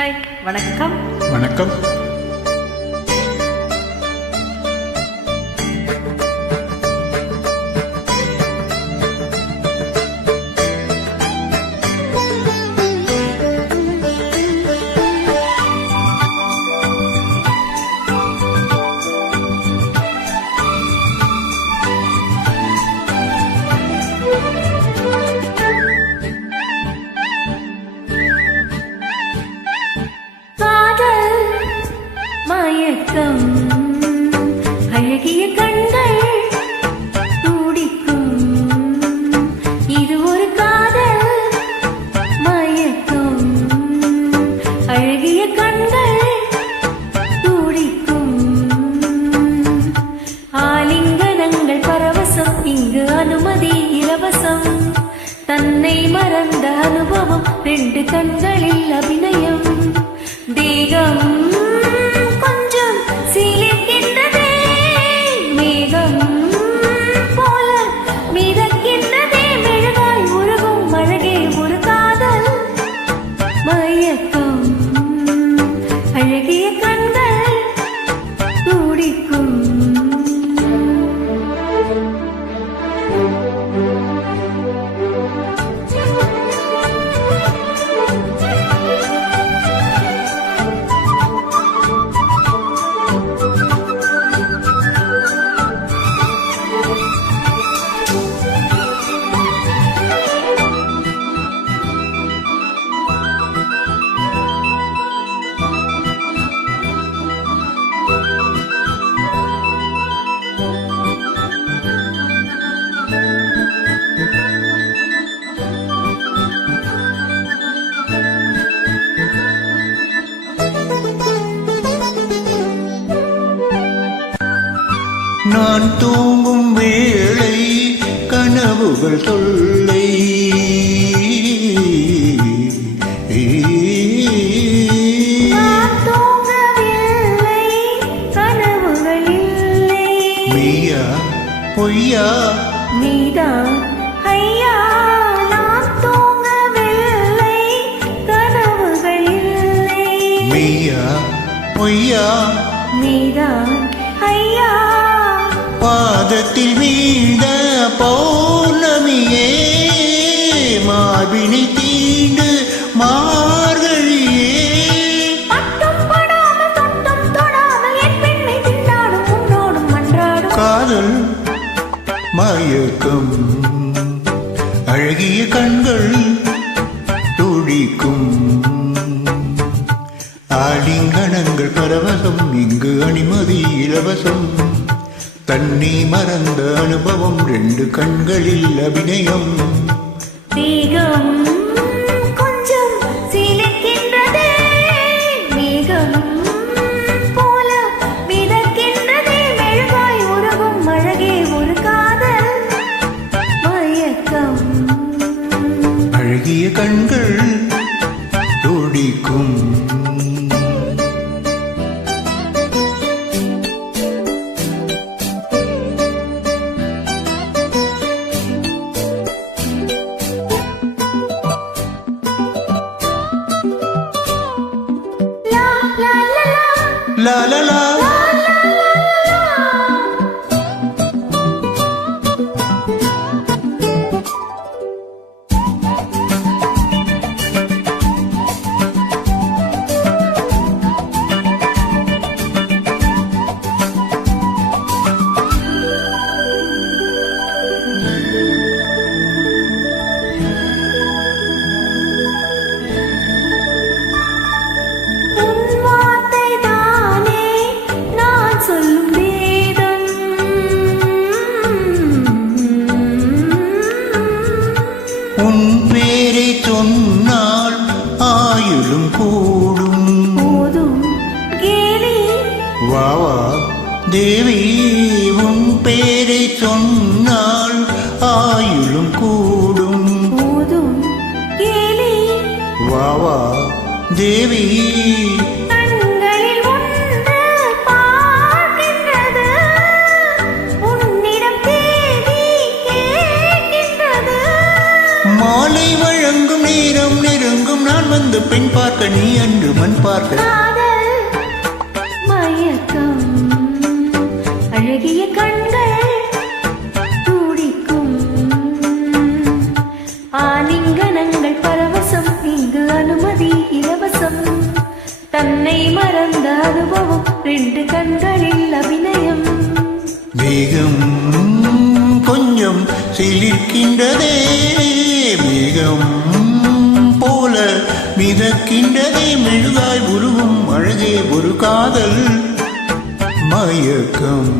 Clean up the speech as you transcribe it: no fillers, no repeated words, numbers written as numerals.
Hi, வணக்கம். வணக்கம். மயக்கம் அழகிய கண்கள் துடிக்கும், இது ஒரு காதல் மயக்கம். அழகிய கண்கள் துடிக்கும், ஆலிங்கனங்கள் பரவசம், இங்கு அனுமதி இலவசம். தன்னை மறந்த அனுபவம், ரெண்டு கண்களில் அபிநயம். தேகம் அழகிய கண்கள் துடிக்கும். நான் தூங்கும் வேளை கனவுகள் தொல்லை, மெய்யா பொய்யா நீதான் ஐயா. நான் தூங்கவில்லை, கனவுகள் இல்லை. மெய்யா பொய்யா நீதான் ஐயா. பாதத்தில் வீழ்ந்த பௌர்ணமியே, மார்பினை தீண்டு மார்கழியே, பட்டும் படாமல் தொட்டும் தொடாமல் என் பெண்ணை திண்டாடும் உன்னோடும் மன்றாடும் காதல் மயக்கம். அழகிய கண்கள் துடிக்கும், ஆலிங்கனங்கள் பரவசம், இங்கு அனுமதி இலவசம். தன்னை மறந்த அனுபவம், ரெண்டு கண்களில் அபிநயம். தேகம் கொஞ்சம் சிலிர்க்கின்றதே, மேகம் போல மிதக்கின்றதே. மெழுகாய் உருகும் அழகே ஒரு காதல் மயக்கம். அழகிய கண்கள் துடிக்கும். La la la. உன் பேரை சொன்னால் ஆயுளும் கூடும், போதும் கேலி வாவா தேவி. உன் பேரை சொன்னால் ஆயுளும் கூடும், போதும் கேலி வாவா தேவி. கண்களில் ஒன்று பார்க்கின்றது, உன்னிடம் தேவி கேட்கின்றது. மாலை வழங்கும் நேரம் நெருங்கும், நான் வந்து பெண் பார்க்க நீ அன்று மண் பார்க்க காதல் மயக்கம் அழகிய கண்கள் துடிக்கும் ஆலிங்கனங்கள் பரவசம் இங்கு அனுமதி இலவசம் தன்னை மறந்த அனுபவம் ரெண்டு கண்களில் அபிநயம் மேகம் கொஞ்சம் சிலிர்க்கின்றதே மேகம் போல மிதக்கின்றதே மெழுகாய் உருவும் அழகே ஒரு காதல் மயக்கம்